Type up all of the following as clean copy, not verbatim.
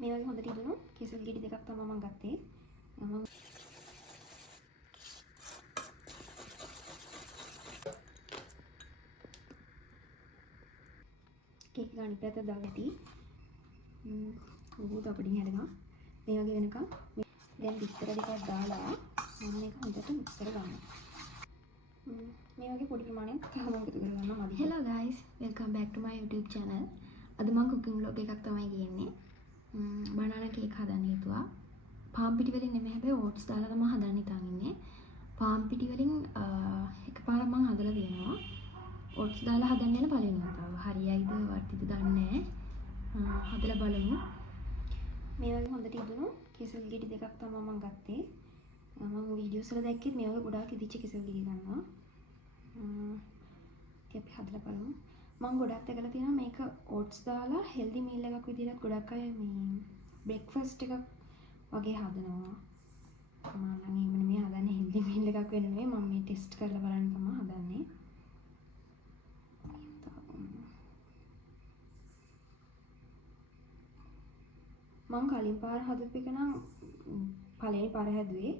මේ වගේ හොඳට ඉදුණු කෙසෙල් ගෙඩි දෙකක් තමයි මම ගත්තේ. මම කේක් ගන්න පැත්ත දාගටි. උගුත් අපිටින් හැදෙනවා. මේ වගේ වෙනකම් දැන් බිත්තර දෙකක් දාලා මම මේක හොඳට මික්ස් කරගන්නවා. මේ වගේ පොඩි ප්‍රමාණයක් තවම එකතු කරගන්නවා මදි. Hello guys, welcome back to my YouTube channel. අද මම cooking vlog එකක් තමයි ගේන්නේ. බනානා කේක් හදන්න හිතුවා. පාම් පිටි වලින් නෙමෙයි හැබැයි oats දාලා තමයි හදන්න හිතාන් ඉන්නේ. පාම් පිටි වලින් එකපාරක් මම හදලා දෙනවා. oats දාලා හදන්න යන පළවෙනි වතාව. හරියයිද වර්තිද දන්නේ නැහැ. හදලා බලමු. මේ වගේ හොඳට ඉදුණු කෙසෙල් ගෙඩි දෙකක් තමයි මම ගත්තේ. මම වීඩියෝස් වල දැක්කෙත් මේ වගේ ගොඩාක් ඉදිච්ච කෙසෙල් ගෙඩි ගන්නවා. අපි හදලා බලමු. මම ගොඩක් දැකලා තියෙනවා මේක oats දාලා healthy meal එකක් විදිහට ගොඩක් අය මේ breakfast එකක් වගේ හදනවා. මම නම් එහෙම නෙමෙයි හදන්නේ healthy meal එකක් වෙන නෙමෙයි මම මේ ටෙස්ට් කරලා බලන්න තමයි හදන්නේ. මම කලින් පාර හදපු එක නම් පළවෙනි පාර හැදුවේ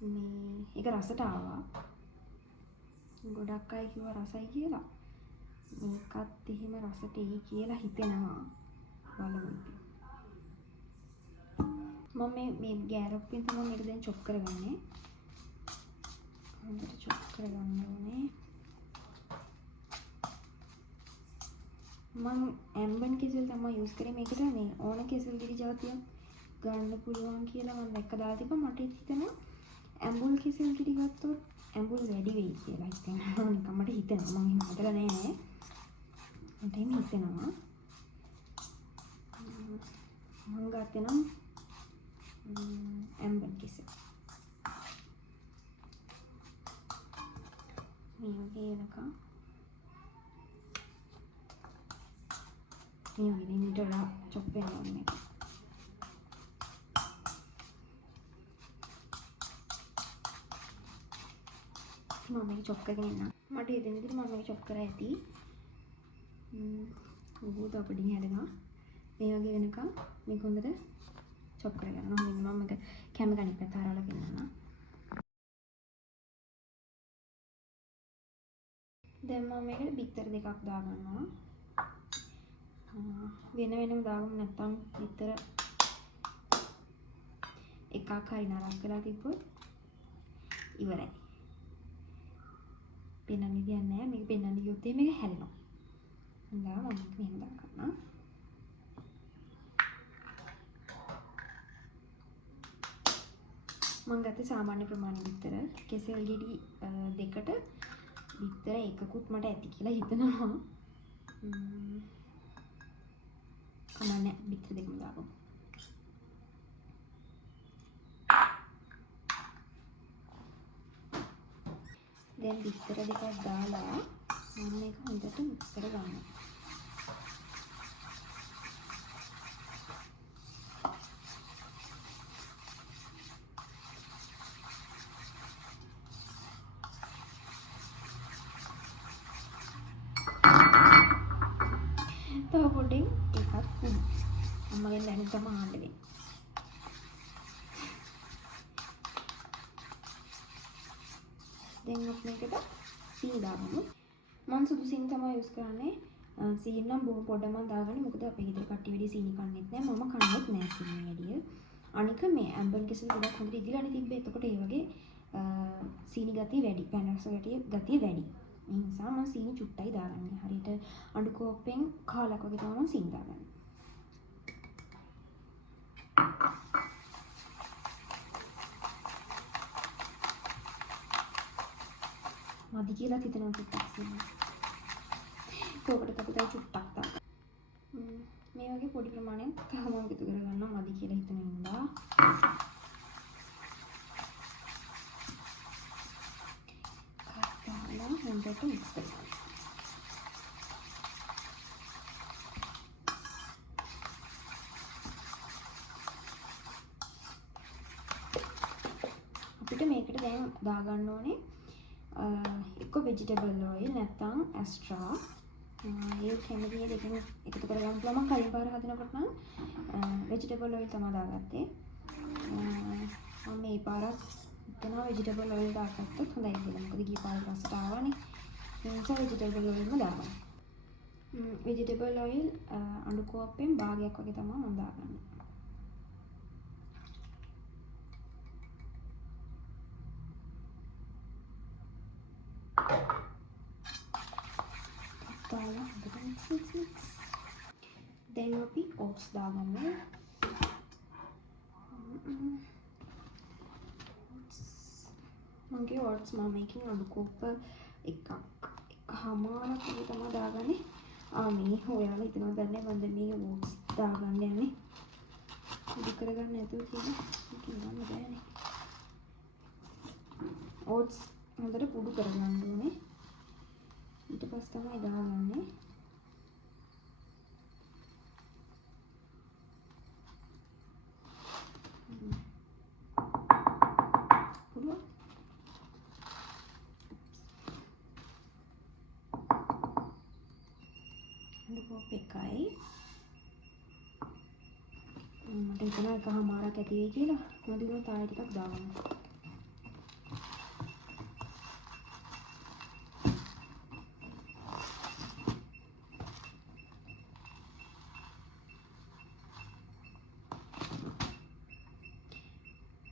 මේ ඒක රසට ආවා. ගොඩක් අය කිව්වා රසයි කියලා. මේකත් එහෙම රසට එයි කියලා හිතෙනවා. බලමු. මම මේ ගෑරොප්පෙන් තමයි මේක දැන් චොප් කරගන්නේ. හොඳට චොප් කරගන්න ඕනේ. මම ඇම්බන් කෙසෙල් තමයි යූස් කරේ මේකට මේ ඕන කෙසෙල් ගෙඩි జాතියක් ගන්න පුළුවන් කියලා මම දැක්ක දාලා තිබ්බා මට හිතෙනවා ඇම්බුල් කෙසෙල් ගෙඩි ගත්තොත් ඇම්බුල් වැඩි වෙයි කියලා හිතෙනවා නිකන් මට හිතෙනවා මම එහෙම හදලා නැහැ මට එහෙම හිතෙනවා මම ගත්තේ නම් ඇම්බන් කෙසෙල් මේ වගේ වෙනකම් මේ වගේ නිතරම චොප් වෙනවා මේක. මම මේක චොප් කරගෙන ඉන්නවා. මට හිතෙන විදිහට මම මේක චොප් කරලා ඇති. උගුත් අපිටින් හැදෙනවා. මේ වගේ වෙනකම් මේක හොඳට චොප් කරගන්නවා. මම මේක කැමරා අනිත් පැත්ත හරවලා පෙන්නන්නම්. දැන් මම මේකට බිත්තර දෙකක් දාගන්නවා. වෙන වෙනම දාගමු නැත්නම් විතර එකක් හරි නරක් වෙලා තිබ්බොත් ඉවරයි. පෙන්නන්න විදියක් නැහැ. මේක පෙන්නන්න ගියොත් මේක හැලෙනවා. හඳා මම මෙහෙම දාගන්නවා. මම ගත්තේ සාමාන්‍ය ප්‍රමාණය විතර. කෙසෙල් ගෙඩි දෙකට විතර එකකුත් මට ඇති කියලා හිතනවා. කමන්නේ බිත්තර දෙකම දාගමු. දැන් බිත්තර දෙකක් දාලා මම මේක හොඳට මික්ස් කරගන්නවා. තව පොඩ්ඩෙන් එකක් කුඩු. අම්මගෙන් දැන් තමයි ආන්න දෙන්නේ. දැන් අපි මේකට සීනි දාගමු. මම සුදු සීනි තමයි යූස් කරන්නේ. සීනි නම් බොහොම පොඩ්ඩක් මම දාගන්නේ. මොකද අපේ ගෙදර කට්ටිය වැඩි සීනි කන්නේත් නැහැ. මම කන්නේත් නැහැ සීනි වැඩි. අනික මේ ඇම්බන් කෙසෙල් ගොඩක් හොඳට ඉදිලානේ තිබ්බේ. එතකොට ඒ වගේ සීනි ගතිය වැඩි. පැන රස ගතිය වැඩි. ඒ නිසා මම සීනි චුට්ටයි දාගන්නේ. හරියට අඬු කෝප්පෙන් කාලක් වගේ තමයි මම සීනි දාගන්නේ. මදි කියලා හිතනවා චුට්ටක් සීනි. ඒකට අපි චුට්ටක් දාගන්න. මේ වගේ පොඩි ප්‍රමාණයක් තවම එකතු කරගන්නවා මදි කියලා හිතන ඉඳලා. හොඳට මික්ස් කරගන්න. අපිට මේකට දැන් දාගන්න ඕනේ එක්ක vegetable oil නැත්නම් extra ඒ කැමති දෙකෙන් එකතු කරගන්න පුළුවන්. මම කලින් පාර හදනකොට නම් vegetable oil තමයි දාගත්තේ. මම මේ පාරක් හිතනවා vegetable oil දාගත්තොත් හොඳයි කියලා. මොකද ගිය පාර රසට ආවනේ. ඒ නිසා vegetable oilම දාගන්න. vegetable oil අඬු කෝප්පෙන් භාගයක් වගේ තමයි මම දාගන්නේ. දාලා හොඳට mix. දැන් අපි oats දාගමු. මගේ oats මම මේකෙන් අඬු කෝප්ප එකමාරක් වගේ තමයි දාගන්නේ. මේ ඔයාලා හිතනවා දන්නේ මන්ද මේ oats දාගන්න යන්නේ. ඉදි කරගන්න නැතුව කියන්න බෑනේ. oats හොඳට පුඩු කරගන්න ඕනේ. ඊට පස්සේ තමයි දාගන්නේ. පුළුවන්. අඬු කෝප් එකයි. මට හිතෙනවා එකමාරක් ඇති වෙයි කියලා. මම දිනුවා තායි ටිකක් දාගන්න.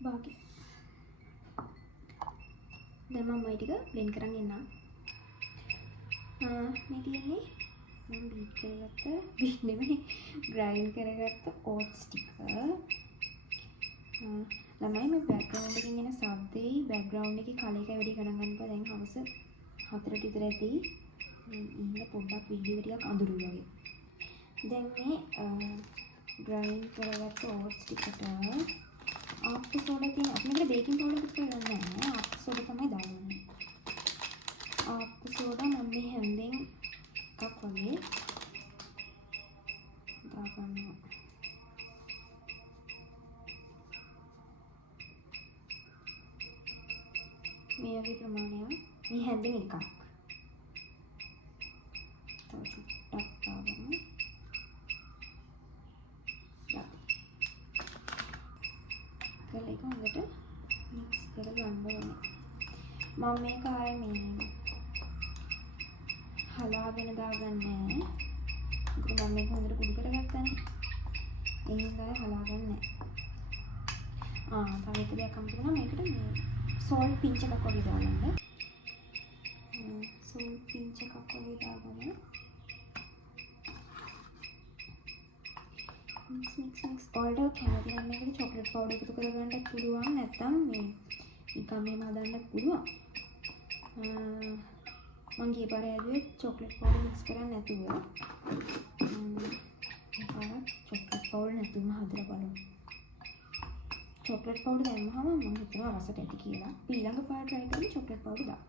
बाकी දැන් මම මේ ටික බ්ලෙන්ඩ් කරන් එන්නම්. මේ තියෙන්නේ මම බීට් කරගත්ත බීට් නෙමෙයි ග්‍රයින්ඩ් කරගත්ත oats ටික. ළමයි මේ බෑග්ග්‍රවුන්ඩ් එකකින් එන ශබ්දෙයි බෑග්ග්‍රවුන්ඩ් එකේ කලයක වැඩි ගණන් ගන්නකොට දැන් හවස 4ට විතර ඇති. ඉන්න පොඩ්ඩක් වීඩියෝ ටිකක් අඳුරුයි වගේ. දැන් මේ ග්‍රයින්ඩ් කරගත්ත oats ටිකට ආප්පු සෝඩා තියෙන අපිට බේකින් පවුඩර් එකක් ගන්න නැහැ. ආප්පු සෝඩා තමයි දාන්නේ. ආප්පු සෝඩා මම මේ හැන්දෙන් එකක් වගේ දාගන්නවා. මේ වගේ ප්‍රමාණයක් මේ හැන්දෙන් එකක්. තව චුට්ටක් දාගන්න. කරලා එක හොඳට මික්ස් කරගන්න ඕනේ. මම මේක ආයේ මේ හලාගෙන දාගන්නේ නැහැ. මොකද මම මේක හොඳට කුඩු කරගත්තානේ. ඒ හින්දා හලාගන්නේ නැහැ. තව එක දෙයක් අමතක වුණා. මේකට මේ සෝල්ට් පින්ච් එකක් වගේ දාගන්න. සෝල්ට් පින්ච් එකක් වගේ දාගන්න. මික්ස් ඔයාලට කැමති නම් මේකට චොක්ලට් පවුඩර් එකතු කරගන්නත් පුළුවන්. නැත්නම් මේ නිකන් මේම හදන්නත් පුළුවන්. මම ගිය පාර ඇදුවේ චොක්ලට් පවුඩර් මික්ස් කරන්නේ නැතුව. මේ පාර චොක්ලට් පවුඩර් නැතුවම හදලා බලමු. චොක්ලට් පවුඩර් දැම්මම මම හිතනවා රසට ඇති කියලා. ඊළඟ පාර try කරමු චොක්ලට් පවුඩර් දාන්න.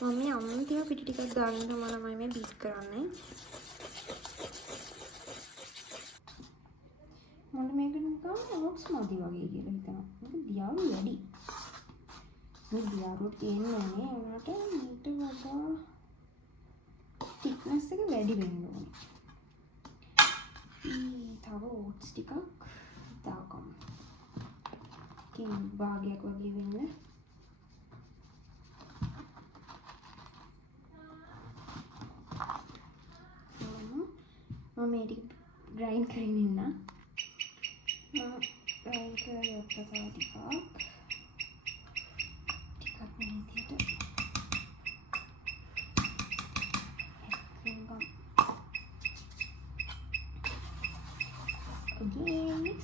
මම මේ අමුතිව පිටි ටිකක් දාගෙන තමයි මේ බීට් කරන්නේ. මට මේක නිකන් oats මදි වගේ කියලා හිතනවා. මේක දියාරු වැඩි. මේ දියාරු තියෙන්නේ උනට මීට වඩා thickness එක වැඩි වෙන්න ඕනේ. තව oats ටිකක් දාගමු. කින් භාගයක් වගේ වෙන්න. මම මේ ටික ග්‍රයින්ඩ් කරගෙන ඉන්න. මම ග්‍රයින්ඩ් කරගත්ත තව ටිකක් මේ විදිහට එකඟම්. again mix.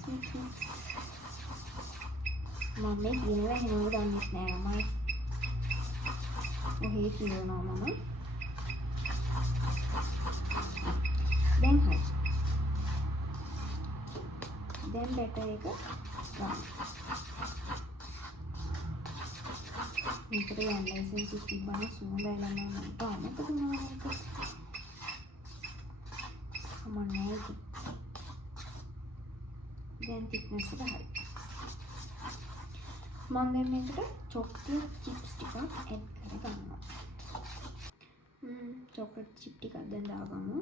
මම මේ කියනවා එහෙම දන්නේ නැහැ. මම ඔහේ කියනවා මම. දැන් හරි. දැන් බැටර් එක ගන්න. මේකට යන්නයිසෙන්ස් තිබ්බම සුවඳයි ළමයි මට අමතක වුණා මේක. කමන්නේ ඒක. දැන් thickness එක හරි. මම දැන් මේකට චොක්ලට් චිප්ස් ටිකක් ඇඩ් කරගන්නවා. චොක්ලට් චිප් ටිකක් දැන් දාගමු.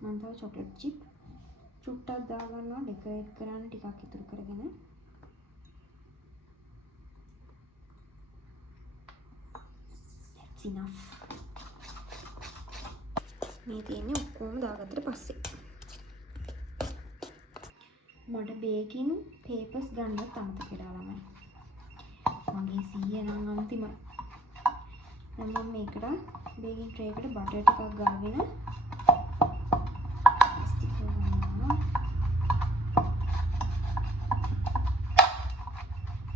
මම තව චොක්ලට් චිප් චුට්ටක් දාගන්නවා ඩෙකරේට් කරන්න ටිකක් ඉතුරු කරගෙන. That's enough. මේ තියෙන්නේ ඔක්කොම දාගත්තට පස්සේ මට බේකින් පේපර්ස් ගන්නත් අමතක වෙලා ළමයි. මගේ සීය නම් අන්තිමයි. දැන් මම මේකට බේකින් ට්‍රේ එකට බටර් ටිකක් ගාගෙන ස්ටික් කරනවා.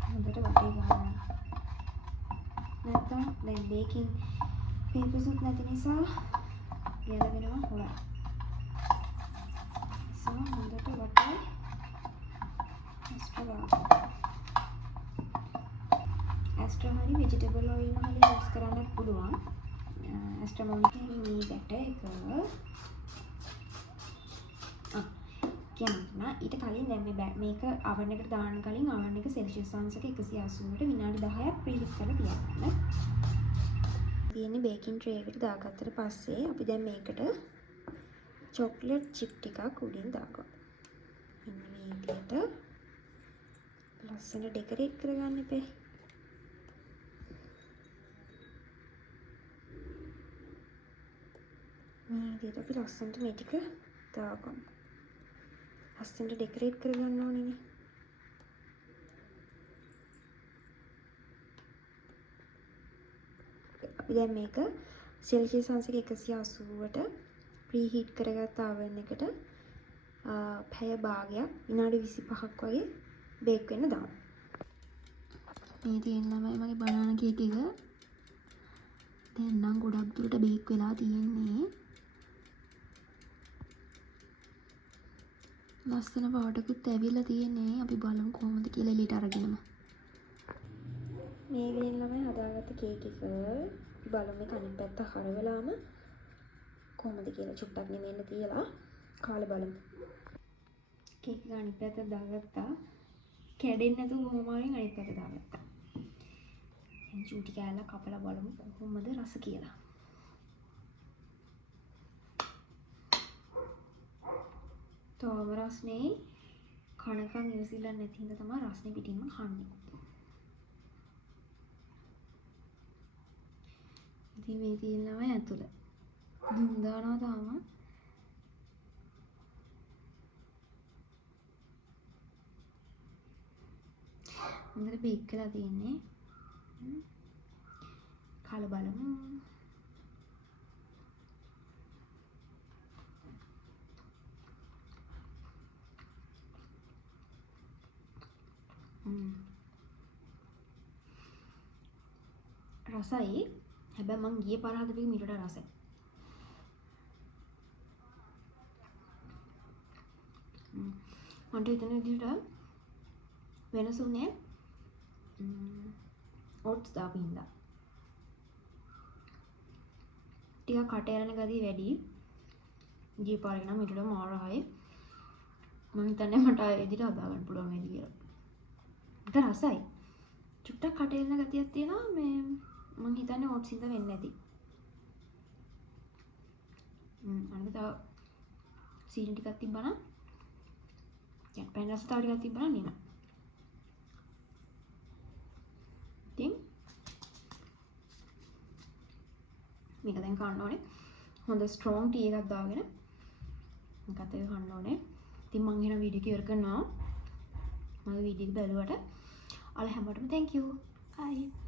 හොඳට වටේ ගන්නවා. නැත්තම් දැන් බේකින් පේපර්ස් උත් නැති නිසා ගැලවෙනවා හොරා. හොඳට වටේ ඇස්ට්‍රා හරි වෙජිටබල් ඔයිල් හරි යූස් කරන්නත් පුළුවන්. ඇස්ට්‍රා මම මේ බැටර් එක කියන්නා ඊට කලින් දැන් මේක oven එකට දාන්න කලින් oven එක සෙල්සියස් අංශක 180ට විනාඩි 10ක් ප්‍රීහීට් කරලා තියාගන්න. තියෙන්නේ බේකින් ට්‍රේ එකට දාගත්තට පස්සේ අපි දැන් මේකට චොක්ලට් චිප් ටිකක් උඩින් දාගමු. මේ විදිහට ලස්සන ඩෙකරේට් කරගන්න ඉපේ. මේ විදිහට අපි ලස්සනට මේ ටික දාගමු. ලස්සනට ඩෙකරේට් කරගන්න ඕනේ. අපි දැන් මේක සෙල්සියස් අංශක 180ට ප්‍රීහීට් කරගත්ත oven එකට පැය භාගයක් විනාඩි 25ක් වගේ බේක් වෙන්න දාමු. මේ තියෙන ළමයි මගේ බනානා කේක් එක දැන් නම් ගොඩක් දුරට බේක් වෙලා තියෙන්නේ. ලස්සන පාටකුත් ඇවිල්ලා තියෙන්නේ. අපි බලමු කොහොමද කියලා එළියට අරගෙනම. මේ තියෙන ළමයි හදාගත්ත කේක් එක බලමු මේක අනිත් පැත්ත හරවලාම කොහොමද කියලා චුට්ටක් නෙමෙන්න තියලා කාලේ බලමු. කේක් එක අනිත් පැත්ත දාගත්තා. කැඩෙන්නේ නැතුව කොහොම හරි අනිත් පැත්ත දාගත්තා. දැන් චූටි කෑල්ලක් කපලා බලමු කොහොමද රස කියලා. තවම රස්නේ කනකම් ඉවසිල්ල නැති හින්දා තමයි රස්නේ පිටින්ම කන්නේ. ඉතින් මේ තියෙනම ඇතුළ දුම් දානවා තාම. හොඳට බේක් කරලා තියෙන්නේ. කාලා බලමු. රසයි. හැබැයි මං ගියේ පාර හදපු එක මීට වඩා රසයි. මන්ට හිතෙන විදිහට වෙනසුනේ ඕට්ස් දාපු හින්දා. ටිකක් කට ඇරෙන ගතිය වැඩි. ගියේ පාරේ නම් මීට වඩා මාර රහයි. මම හිතන්නේ මට ඒ විදිහට හදා ගන්න පුළුවන් වෙයි කියලා. ඒක රසයි. චුට්ටක් කට ඇරෙන ගතියක් තියෙනවා මේ මං හිතන්නේ ඕට්ස් හින්දා වෙන්නේ නැති. අනිත් තව සීනි ටිකක් තිබ්බනම් දැන් පැන් රස තව ටිකක් තිබ්බනම් නියමයි. ඉතින් මේක දැන් කන්න ඕනේ. හොඳ ස්ට්‍රෝං ටී එකක් දාගෙන මේකත් එක කන්න ඕනේ. ඉතින් මං එහෙනම් වීඩියෝ එක ඉවර කරනවා. මගේ වීඩියෝ එක බැලුවට ඔයාලා හැමෝටම thank you. bye.